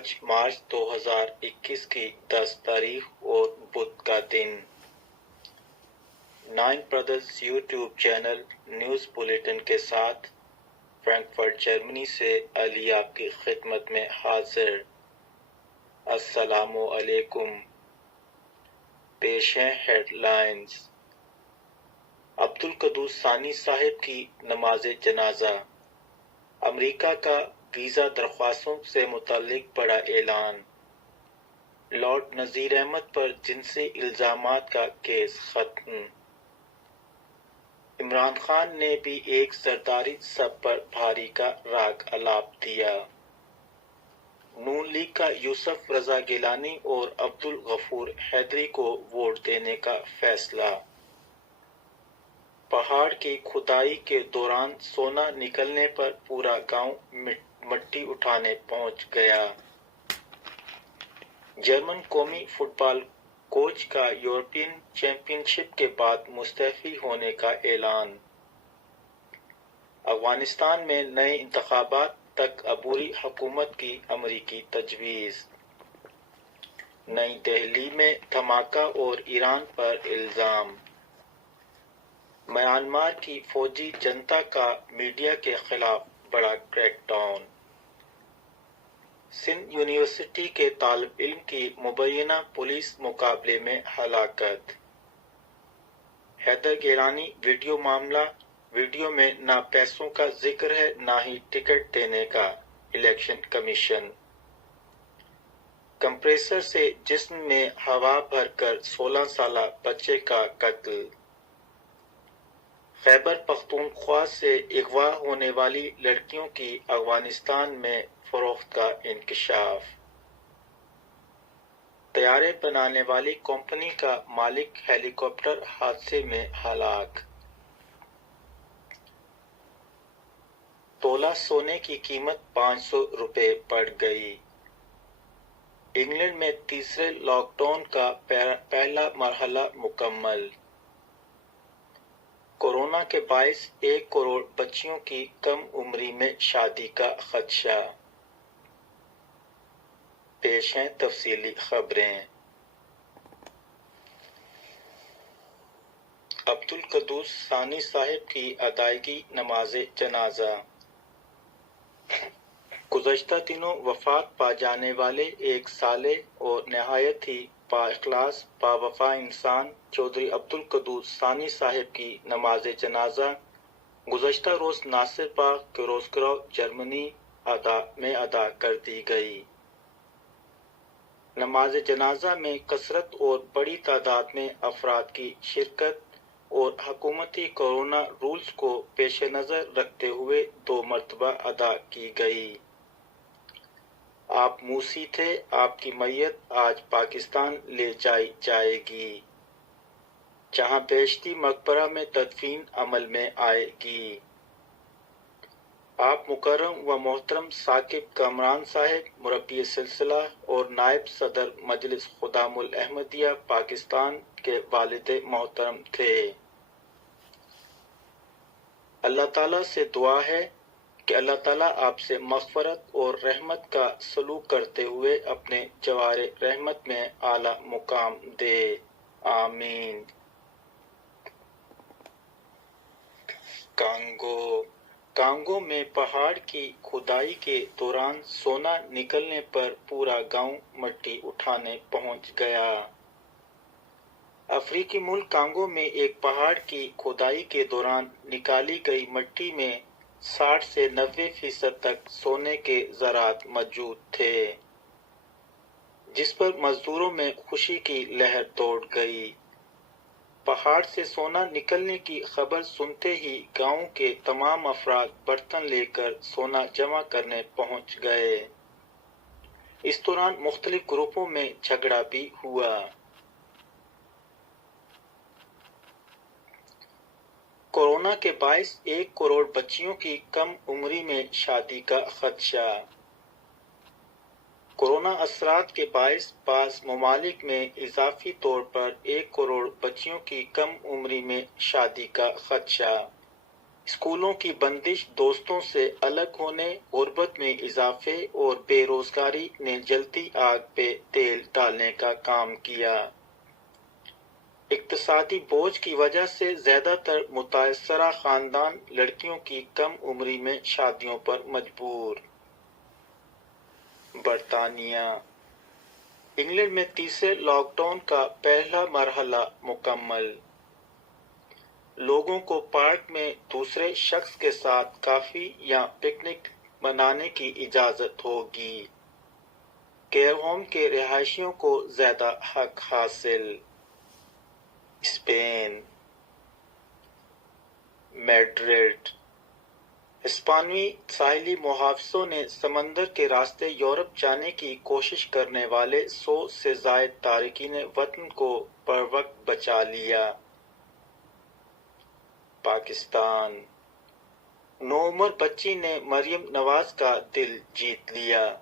آج مارچ 2021 کی 10 تاریخ اور بدھ کا دن۔ 9 brothers YouTube channel news bulletin کے ساتھ فرینکفرٹ جرمنی سے علی آپ کی خدمت میں حاضر۔ السلام علیکم۔ پیش ہیں ہیڈ لائنز۔ عبدالقدوس ثانی صاحب کی نماز جنازہ۔ امریکہ کا ویزا درخواستوں سے متعلق بڑا اعلان۔ لارڈ نذیر احمد پر جنسی الزامات کا کیس ختم۔ عمران خان نے بھی ایک زرداری سب پر بھاری کا راگ الاپ دیا۔ نون لیگ کا یوسف رضا گیلانی اور عبدالغفور حیدری کو ووٹ دینے کا فیصلہ۔ پہاڑ کی کھدائی کے دوران سونا نکلنے پر پورا گاؤں مٹی اٹھانے پہنچ گیا۔ جرمن قومی فٹ بال کوچ کا یورپین چیمپئن شپ کے بعد مستعفی ہونے کا اعلان۔ افغانستان میں نئے انتخابات تک عبوری حکومت کی امریکی تجویز۔ نئی دہلی میں دھماکہ اور ایران پر الزام۔ میانمار کی فوجی جنتا کا میڈیا کے خلاف بڑا کریک ڈاؤن۔ سندھ یونیورسٹی کے طالب علم کی مبینہ پولیس مقابلے میں ہلاکت۔ حیدر گیلانی ویڈیو معاملہ۔ ویڈیو میں نہ پیسوں کا ذکر ہے نہ ہی ٹکٹ دینے کا۔ Election commission. کمپریسر سے جسم میں ہوا بھر کر 16 سالہ بچے کا قتل۔ خیبر پختونخوا سے اغوا ہونے والی لڑکیوں کی افغانستان میں فروخت کا انکشاف۔ طیارے بنانے والی کمپنی کا مالک ہیلی کاپٹر حادثے میں ہلاک۔ تولہ سونے کی قیمت 500 روپے بڑھ گئی۔ انگلینڈ میں تیسرے لاک ڈاؤن کا پہلا مرحلہ مکمل۔ کورونا کے باعث 1 کروڑ بچیوں کی کم عمری میں شادی کا خدشہ۔ پیش ہیں تفصیلی خبریں۔ عبدالقدوس ثانی صاحب کی ادائیگی نماز جنازہ۔ گزشتہ دنوں وفات پا جانے والے ایک صالح اور نہایت ہی با اخلاص با وفا انسان چودھری عبدالقدوس ثانی صاحب کی نماز جنازہ گزشتہ روز ناصر باغ کیروسکراؤ جرمنی میں ادا کر دی گئی۔ نماز جنازہ میں کثرت اور بڑی تعداد میں افراد کی شرکت اور حکومتی کورونا رولز کو پیش نظر رکھتے ہوئے 2 مرتبہ ادا کی گئی۔ آپ موسی تھے، آپ کی میت آج پاکستان لے جائی جائے گی، جہاں بیشتی مقبرہ میں تدفین عمل میں آئے گی۔ آپ مکرم و محترم ثاقب کامران صاحب مربی سلسلہ اور نائب صدر مجلس خدام الاحمدیہ پاکستان کے والد محترم تھے۔ اللہ تعالیٰ سے دعا ہے کہ اللہ تعالیٰ آپ سے مغفرت اور رحمت کا سلوک کرتے ہوئے اپنے جوار رحمت میں اعلیٰ مقام دے، آمین۔ کانگو میں پہاڑ کی کھدائی کے دوران سونا نکلنے پر پورا گاؤں مٹی اٹھانے پہنچ گیا۔ افریقی ملک کانگو میں ایک پہاڑ کی کھدائی کے دوران نکالی گئی مٹی میں 60 سے 90% تک سونے کے ذرات موجود تھے، جس پر مزدوروں میں خوشی کی لہر دوڑ گئی۔ پہاڑ سے سونا نکلنے کی خبر سنتے ہی گاؤں کے تمام افراد برتن لے کر سونا جمع کرنے پہنچ گئے۔ اس دوران مختلف گروپوں میں جھگڑا بھی ہوا۔ کورونا کے باعث 1 کروڑ بچیوں کی کم عمری میں شادی کا خدشہ۔ کورونا اثرات کے باعث بعض ممالک میں اضافی طور پر 1 کروڑ بچیوں کی کم عمری میں شادی کا خدشہ۔ اسکولوں کی بندش دوستوں سے الگ ہونے، غربت میں اضافے اور بے روزگاری نے جلتی آگ پہ تیل ڈالنے کا کام کیا۔ اقتصادی بوجھ کی وجہ سے زیادہ تر متاثرہ خاندان لڑکیوں کی کم عمری میں شادیوں پر مجبور۔ برطانیہ۔ انگلینڈ میں تیسرے لاک ڈاؤن کا پہلا مرحلہ مکمل۔ لوگوں کو پارک میں دوسرے شخص کے ساتھ کافی یا پکنک منانے کی اجازت ہوگی۔ کیئر ہوم کے رہائشیوں کو زیادہ حق حاصل۔ اسپین۔ میڈرڈ۔ ہسپانوی ساحلی محافظوں نے سمندر کے راستے یورپ جانے کی کوشش کرنے والے 100 سے زائد تارکین وطن کو بروقت بچا لیا۔ پاکستان۔ نوعمر بچی نے مریم نواز کا دل جیت لیا۔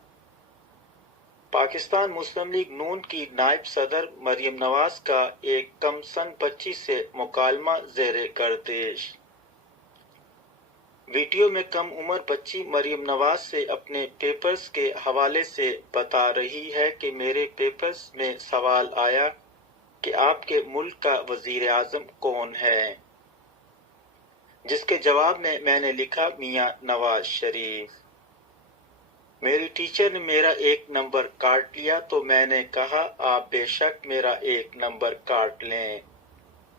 پاکستان مسلم لیگ نون کی نائب صدر مریم نواز کا ایک کم سن بچی سے مکالمہ زیر گردش۔ ویڈیو میں کم عمر بچی مریم نواز سے اپنے پیپرز کے حوالے سے بتا رہی ہے کہ میرے پیپرز میں سوال آیا کہ آپ کے ملک کا وزیر اعظم کون ہے، جس کے جواب میں میں نے لکھا میاں نواز شریف۔ میری ٹیچر نے میرا 1 نمبر کاٹ لیا تو میں نے کہا آپ بے شک میرا 1 نمبر کاٹ لیں،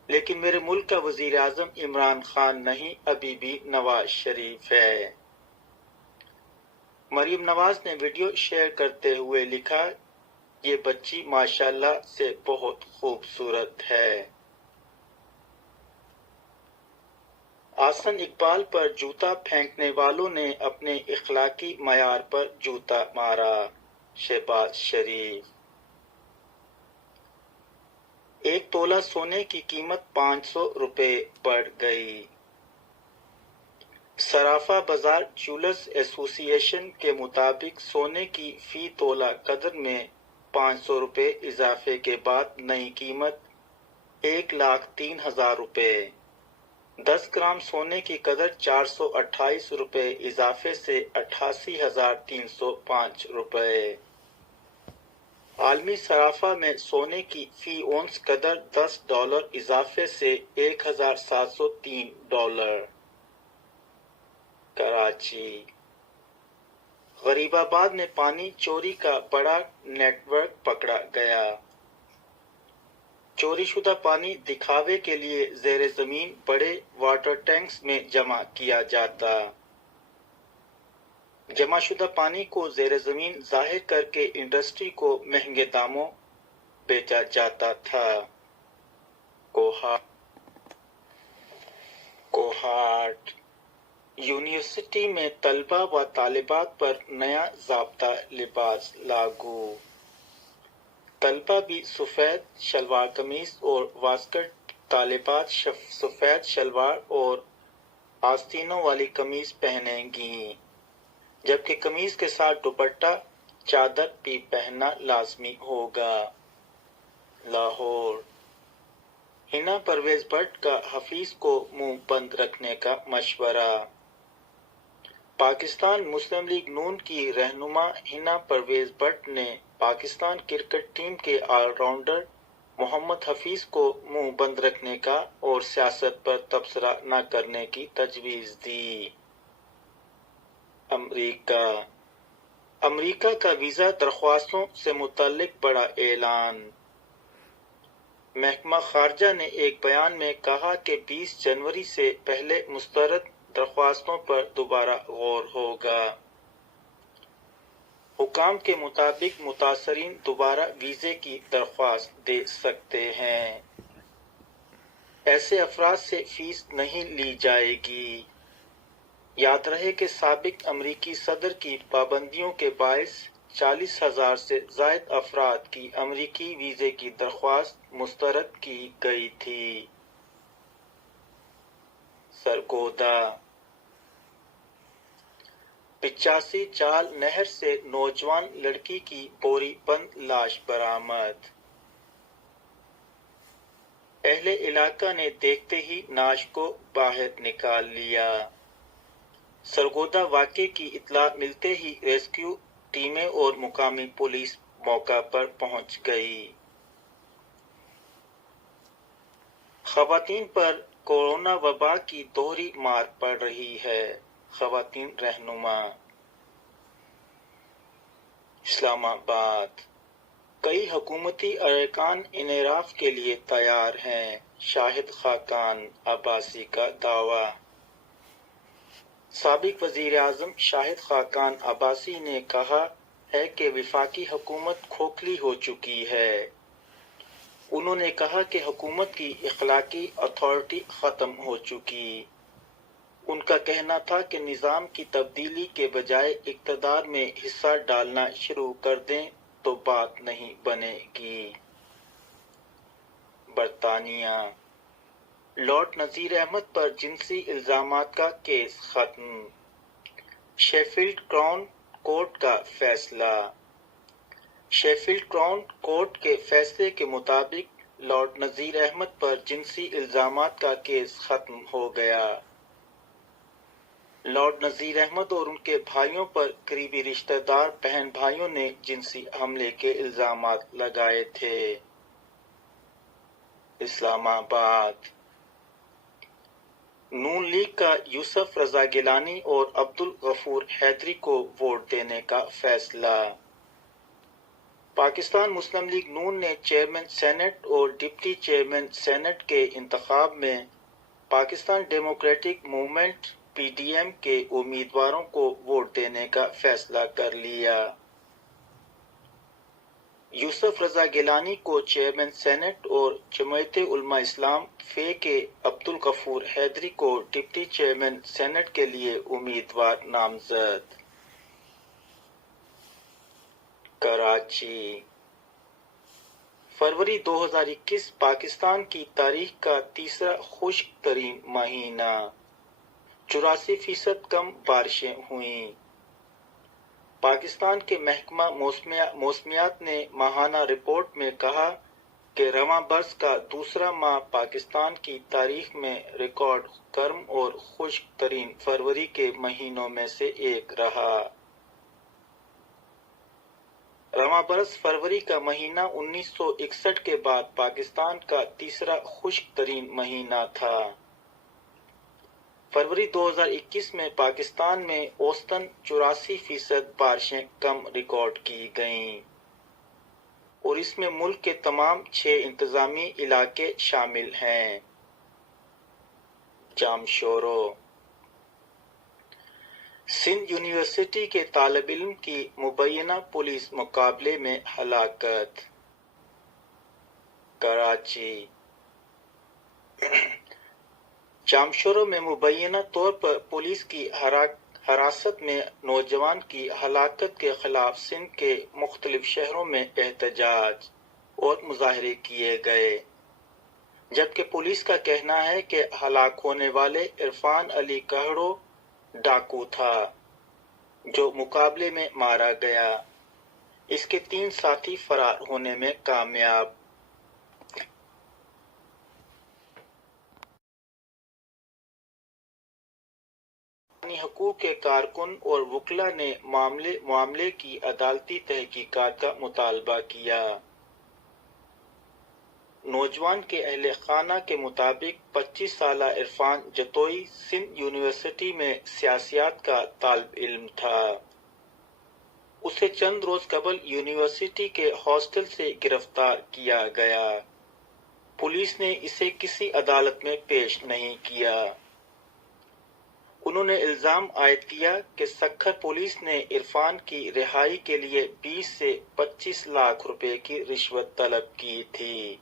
لیکن میرے ملک کا وزیر اعظم عمران خان نہیں، ابھی بھی نواز شریف ہے۔ مریم نواز نے ویڈیو شیئر کرتے ہوئے لکھا، یہ بچی ماشاءاللہ سے بہت خوبصورت ہے۔ احسن اقبال پر جوتا پھینکنے والوں نے اپنے اخلاقی معیار پر جوتا مارا۔ شہباز شریف۔ 1 تولہ سونے کی قیمت 500 روپے بڑھ گئی۔ صرافہ بازار جیولرز ایسوسی ایشن کے مطابق سونے کی فی تولہ قدر میں 500 روپے اضافے کے بعد نئی قیمت 1,03,000 روپے۔ 10 گرام سونے کی قدر 428 روپے اضافے سے 88,305 روپے۔ عالمی صرافہ میں سونے کی فی اونس قدر $10 اضافے سے 1,703 ڈالر۔ کراچی۔ غریب آباد میں پانی چوری کا بڑا نیٹ ورک پکڑا گیا۔ چوری شدہ پانی دکھاوے کے لیے زیر زمین بڑے واٹر ٹینکس میں جمع کیا جاتا۔ جمع شدہ پانی کو زیر زمین ظاہر کر کے انڈسٹری کو مہنگے داموں بیچا جاتا تھا۔ کوہاٹ۔ یونیورسٹی میں طلبہ و طالبات پر نیا ضابطہ لباس لاگو۔ طلبہ بھی سفید شلوار قمیض اور واسکٹ، طالبات سفید شلوار اور آستینوں والی قمیض پہنیں گی، جبکہ قمیض کے ساتھ دوپٹہ چادر بھی پہننا لازمی ہوگا۔ لاہور۔ حنا پرویز بٹ کا حفیظ کو منہ بند رکھنے کا مشورہ۔ پاکستان مسلم لیگ نون کی رہنما حنا پرویز بٹ نے پاکستان کرکٹ ٹیم کے آل راؤنڈر محمد حفیظ کو منہ بند رکھنے کا اور سیاست پر تبصرہ نہ کرنے کی تجویز دی۔ امریکہ۔ امریکہ کا ویزا درخواستوں سے متعلق بڑا اعلان۔ محکمہ خارجہ نے ایک بیان میں کہا کہ 20 جنوری سے پہلے مسترد درخواستوں پر دوبارہ غور ہوگا۔ حکام کے مطابق متاثرین دوبارہ ویزے کی درخواست دے سکتے ہیں۔ ایسے افراد سے فیس نہیں لی جائے گی۔ یاد رہے کہ سابق امریکی صدر کی پابندیوں کے باعث 40,000 سے زائد افراد کی امریکی ویزے کی درخواست مسترد کی گئی تھی۔ سرگودا۔ 85 چال نہر سے نوجوان لڑکی کی بوری بند لاش برآمد۔ اہل علاقہ نے دیکھتے ہی نعش کو باہر نکال لیا۔ سرگودہ واقعے کی اطلاع ملتے ہی ریسکیو ٹیمیں اور مقامی پولیس موقع پر پہنچ گئی۔ خواتین پر کورونا وبا کی دوہری مار پڑ رہی ہے، خواتین رہنما۔ اسلام آباد۔ کئی حکومتی ارکان انعراف کے لیے تیار ہیں، شاہد خاقان عباسی کا دعویٰ۔ سابق وزیر اعظم شاہد خاقان عباسی نے کہا ہے کہ وفاقی حکومت کھوکھلی ہو چکی ہے۔ انہوں نے کہا کہ حکومت کی اخلاقی اتھارٹی ختم ہو چکی۔ ان کا کہنا تھا کہ نظام کی تبدیلی کے بجائے اقتدار میں حصہ ڈالنا شروع کر دیں تو بات نہیں بنے گی۔ برطانیہ۔ لارڈ نذیر احمد پر جنسی الزامات کا کیس ختم، شیفیلڈ کراؤن کورٹ کا فیصلہ۔ شیفیلڈ کراؤن کورٹ کے فیصلے کے مطابق لارڈ نذیر احمد پر جنسی الزامات کا کیس ختم ہو گیا۔ لارڈ نذیر احمد اور ان کے بھائیوں پر قریبی رشتہ دار بہن بھائیوں نے جنسی حملے کے الزامات لگائے تھے۔ اسلام آباد۔ نون لیگ کا یوسف رضا گیلانی اور عبدالغفور حیدری کو ووٹ دینے کا فیصلہ۔ پاکستان مسلم لیگ نون نے چیئرمین سینیٹ اور ڈپٹی چیئرمین سینیٹ کے انتخاب میں Pakistan Democratic Movement P D M کے امیدواروں کو ووٹ دینے کا فیصلہ کر لیا۔ یوسف رضا گیلانی کو چیئرمین سینیٹ اور جمعیت علماء اسلام فے کے عبدالغفور حیدری کو ڈپٹی چیئرمین سینیٹ کے لیے امیدوار نامزد۔ کراچی۔ فروری 2021 پاکستان کی تاریخ کا تیسرا خشک ترین مہینہ، 84% کم بارشیں ہوئیں۔ پاکستان کے محکمہ موسمیات نے ماہانہ رپورٹ میں کہا کہ رواں برس کا دوسرا ماہ پاکستان کی تاریخ میں ریکارڈ گرم اور خشک ترین فروری کے مہینوں میں سے ایک رہا۔ رواں برس فروری کا مہینہ 1961 کے بعد پاکستان کا تیسرا خشک ترین مہینہ تھا۔ فروری 2021 میں پاکستان میں اوسطاً 84% بارشیں کم ریکارڈ کی گئیں اور اس میں ملک کے تمام 6 انتظامی علاقے شامل ہیں۔ جامشورو۔ سندھ یونیورسٹی کے طالب علم کی مبینہ پولیس مقابلے میں ہلاکت۔ کراچی۔ جامشورو میں مبینہ طور پر پولیس کی حراست میں نوجوان کی ہلاکت کے خلاف سندھ کے مختلف شہروں میں احتجاج اور مظاہرے کیے گئے، جبکہ پولیس کا کہنا ہے کہ ہلاک ہونے والے عرفان علی کہڑو ڈاکو تھا جو مقابلے میں مارا گیا۔ اس کے 3 ساتھی فرار ہونے میں کامیاب۔ حقوق کے کارکن اور وکلاء نے معاملے کی عدالتی تحقیقات کا مطالبہ کیا۔ نوجوان کے اہل خانہ کے مطابق 25 سالہ عرفان جتوئی سندھ یونیورسٹی میں سیاسیات کا طالب علم تھا۔ اسے چند روز قبل یونیورسٹی کے ہاسٹل سے گرفتار کیا گیا۔ پولیس نے اسے کسی عدالت میں پیش نہیں کیا۔ انہوں نے الزام عائد کیا کہ سکھر پولیس نے عرفان کی رہائی کے لیے 20 سے 25 لاکھ روپے کی رشوت طلب کی تھی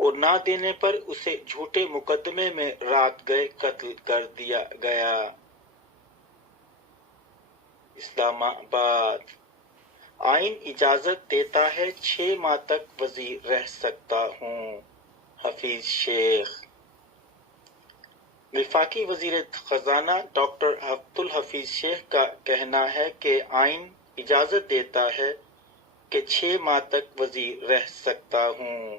اور نہ دینے پر اسے جھوٹے مقدمے میں رات گئے قتل کر دیا گیا۔ اسلام آباد۔ آئین اجازت دیتا ہے 6 ماہ تک وزیر رہ سکتا ہوں، حفیظ شیخ۔ وفاقی وزیر خزانہ ڈاکٹر عبدالحفیظ شیخ کا کہنا ہے کہ آئین اجازت دیتا ہے کہ 6 ماہ تک وزیر رہ سکتا ہوں۔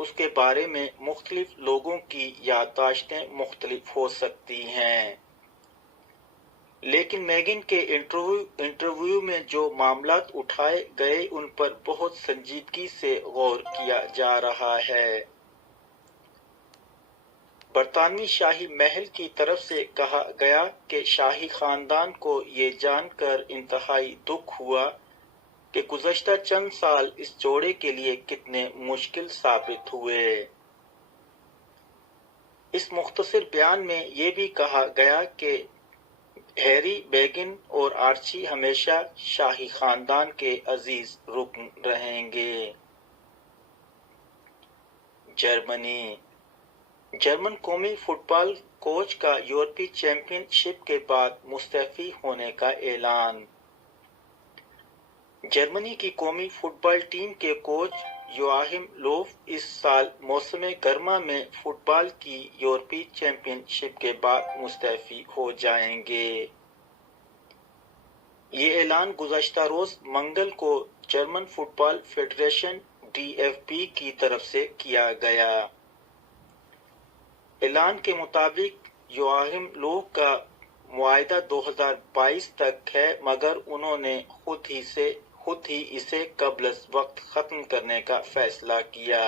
اس کے بارے میں مختلف لوگوں کی یادداشتیں مختلف ہو سکتی ہیں، لیکن میگن کے انٹرویو میں جو معاملات اٹھائے گئے ان پر بہت سنجیدگی سے غور کیا جا رہا ہے۔ برطانوی شاہی محل کی طرف سے کہا گیا کہ شاہی خاندان کو یہ جان کر انتہائی دکھ ہوا کہ گزشتہ چند سال اس جوڑے کے لیے کتنے مشکل ثابت ہوئے۔ اس مختصر بیان میں یہ بھی کہا گیا کہ ہیری، میگن اور آرچی ہمیشہ شاہی خاندان کے عزیز رکن رہیں گے۔ جرمن قومی فٹ بال کوچ کا یورپی چیمپئن شپ کے بعد مستعفی ہونے کا اعلان۔ جرمنی کی قومی فٹ بال ٹیم کے کوچ یوآہم لوف اس سال موسم گرما میں فٹ بال کی یورپی چیمپئن شپ کے بعد مستعفی ہو جائیں گے۔ یہ اعلان گزشتہ روز منگل کو جرمن فٹ بال فیڈریشن DFB کی طرف سے کیا گیا۔ اعلان کے مطابق یوآہم لوف کا معاہدہ 2022 تک ہے، مگر انہوں نے خود ہی اسے قبل از وقت ختم کرنے کا فیصلہ کیا۔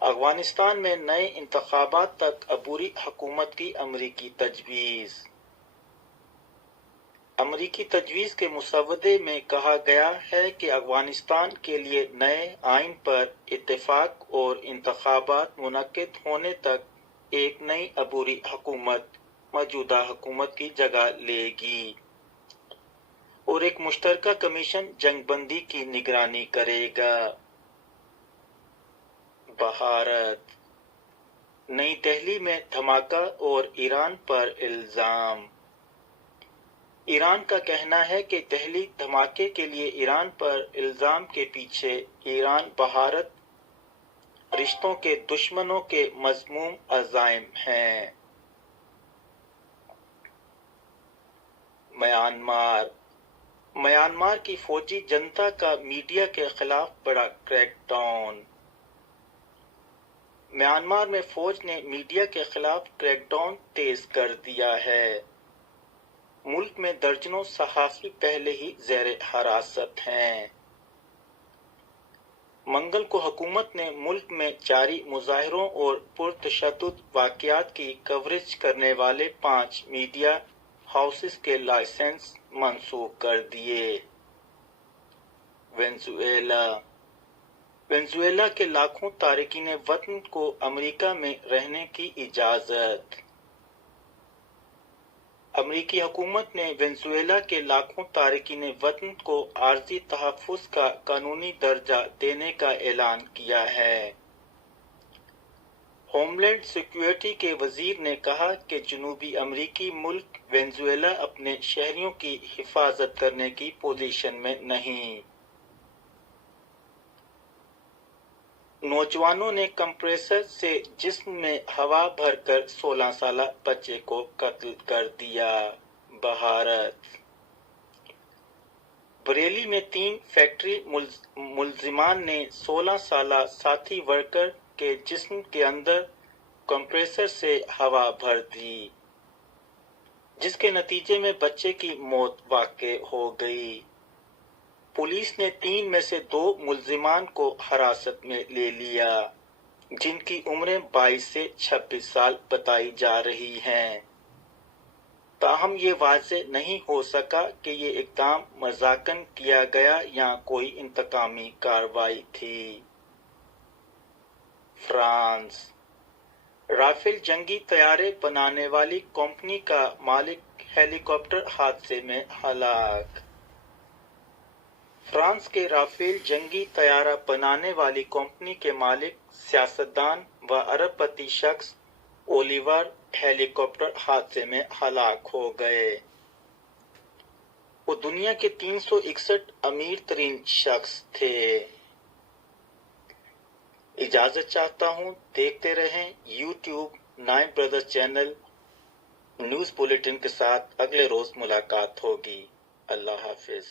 افغانستان میں نئے انتخابات تک عبوری حکومت کی امریکی تجویز۔ امریکی تجویز کے مسودے میں کہا گیا ہے کہ افغانستان کے لیے نئے آئین پر اتفاق اور انتخابات منعقد ہونے تک ایک نئی عبوری حکومت موجودہ حکومت کی جگہ لے گی اور ایک مشترکہ کمیشن جنگ بندی کی نگرانی کرے گا۔ بھارت، نئی دہلی میں دھماکہ اور ایران پر الزام۔ ایران کا کہنا ہے کہ دہلی دھماکے کے لیے ایران پر الزام کے پیچھے ایران بھارت رشتوں کے دشمنوں کے مذموم عزائم ہیں۔ میانمار کی فوجی جنتا کا میڈیا کے خلاف بڑا کریک ڈاؤن۔ میانمار میں فوج نے میڈیا کے خلاف کریک ڈاؤن تیز کر دیا ہے۔ ملک میں درجنوں صحافی پہلے ہی زیر حراست ہیں۔ منگل کو حکومت نے ملک میں جاری مظاہروں اور پرتشدد واقعات کی کوریج کرنے والے 5 میڈیا ہاؤسز کے لائسنس منسوخ کر دیے۔ وینزویلا کے لاکھوں تارکین وطن کو امریکہ میں رہنے کی اجازت۔ امریکی حکومت نے وینزویلا کے لاکھوں تارکین وطن کو عارضی تحفظ کا قانونی درجہ دینے کا اعلان کیا ہے۔ ہوم لینڈ سیکیورٹی کے وزیر نے کہا کہ جنوبی امریکی ملک وینزویلا اپنے شہریوں کی حفاظت کرنے کی پوزیشن میں نہیں۔ نوجوانوں نے کمپریسر سے جسم میں ہوا بھر کر 16 سالہ بچے کو قتل کر دیا۔ بھارت، بریلی میں 3 فیکٹری ملزمان نے 16 سالہ ساتھی ورکر کے جسم کے اندر کمپریسر سے ہوا بھر دی، جس کے نتیجے میں بچے کی موت واقع ہو گئی۔ پولیس نے 3 میں سے 2 ملزمان کو حراست میں لے لیا، جن کی عمریں 22 سے 26 سال بتائی جا رہی ہیں۔ تاہم یہ واضح نہیں ہو سکا کہ یہ اقدام مذاقاً کیا گیا یا کوئی انتقامی کارروائی تھی۔ فرانس، رافیل جنگی طیارے بنانے والی کمپنی کا مالک ہیلی کاپٹر حادثے میں ہلاک۔ فرانس کے رافیل جنگی طیارہ بنانے والی کمپنی کے مالک، سیاستدان و ارب پتی شخص اولیور ہیلی کاپٹر حادثے میں ہلاک ہو گئے۔ وہ دنیا کے 361 امیر ترین شخص تھے۔ اجازت چاہتا ہوں، دیکھتے رہیں YouTube 9 Brothers channel. News bulletin کے ساتھ اگلے روز ملاقات ہوگی۔ اللہ حافظ۔